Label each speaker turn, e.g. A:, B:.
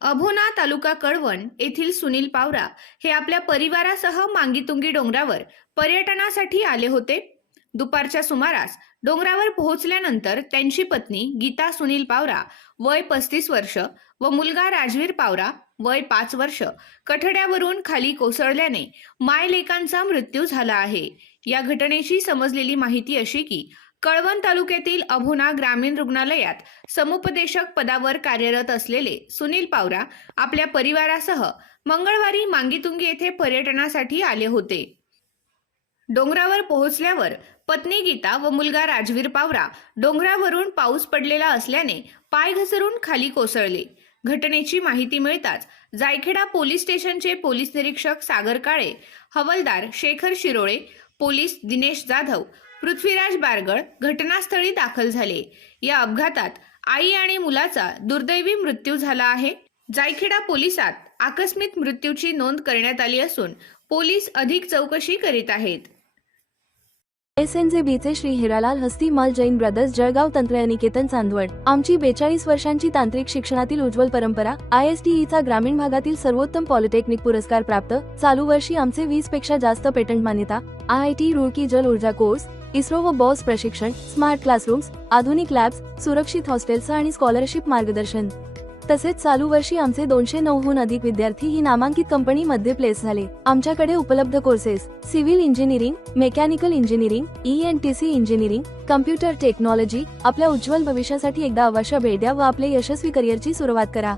A: अभोना तालुका कळवण येथील सुनील पावरा हे आपल्या परिवारासह मांगीतुंगी डोंगरावर पर्यटनासाठी आले होते. दुपारच्या सुमारास डोंगरावर पोहोचल्यानंतर त्यांची पत्नी गीता सुनील पावरा वय पस्तीस वर्ष व मुलगा राजवीर पावरा वय पाच वर्ष कठड्यावरून खाली कोसळल्याने मायलेकांचा मृत्यू झाला आहे. या घटनेची समजलेली माहिती अशी की कळवण तालुक्यातील अभोना ग्रामीण रुग्णालयात समुपदेशक पदावर कार्यरत असलेले सुनील पावरा आपल्या परिवारासह मंगळवारी मांगीतुंगी येथे पर्यटनासाठी आले होते. डोंगरावर पोहोचल्यावर पत्नी गीता व मुलगा राजवीर पावरा डोंगरावरून पाऊस पडलेला असल्याने पाय घसरून खाली कोसळले. घटनेची माहिती मिळताच जायखेडा पोलीस स्टेशनचे पोलीस निरीक्षक सागर काळे हवलदार शेखर शिरोळे पोलीस दिनेश जाधव पृथ्वीराज बारगळ घटनास्थळी दाखल झाले. या अपघातात आई आणि मुलाचा दुर्दैवी मृत्यू झाला आहे. जायखेडा पोलिसात आकस्मिक मृत्यूची नोंद करण्यात आली असून पोलीस अधिक चौकशी करीत आहेत.
B: एस एन जे बीचे श्री हिरालाल हस्ती माल जैन ब्रदर्स जळगाव तंत्रनिकेतन चांदवड. आमची बेचाळीस वर्षांची तांत्रिक शिक्षणातील उज्ज्वल परंपरा आय एस चा ग्रामीण भागातील सर्वोत्तम पॉलिटेक्निक पुरस्कार प्राप्त चालू वर्षी आमचे वीसपेक्षा जास्त पेटंट मान्यता आय आय टी रुळकी जल ऊर्जा कोर्स इस्रो व बॉस प्रशिक्षण स्मार्ट क्लासरूम्स आधुनिक लॅब्स सुरक्षित हॉस्टेल्स आणि स्कॉलरशिप मार्गदर्शन. तसेच चालू वर्षी आमचे दोनशे नऊहून अधिक विद्यार्थी ही नामांकित कंपनीमध्ये प्लेस झाले. आमच्याकडे उपलब्ध courses civil engineering mechanical engineering E N T C engineering computer technology आपल्या उज्ज्वल भविष्यासाठी एकदा अवश्य भेट द्या व आपले यशस्वी करिअरची सुरुवात करा.